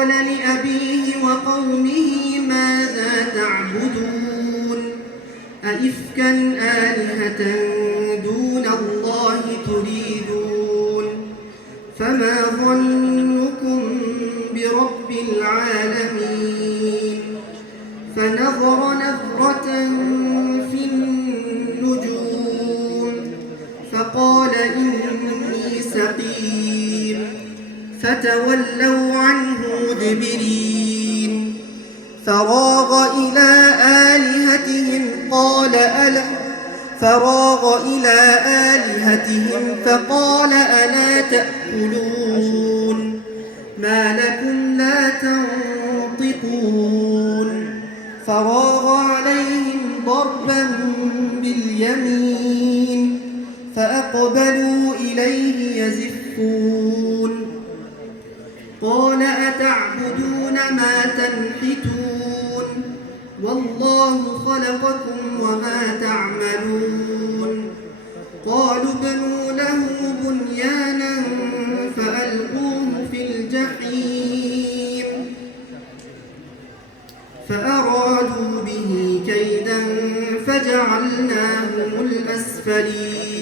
قال لأبيه وقومه ماذا تعبدون أئفكا آلهة دون الله تريدون فما ظنكم برب العالمين فنظر نظرة في النجوم فقال إني سقيم فتولوا عنه مدبرين فراغ إلى آلهتهم فقال ألا تأكلون ما لكم لا تنطقون فراغ عليهم ضربا باليمين فأقبلوا إليه يزفون قال أتعبدون ما تنحتون والله خلقكم وما تعملون قالوا ابنوا له بنيانا فألقوه في الجحيم فأرادوا به كيدا فجعلناهم الأسفلين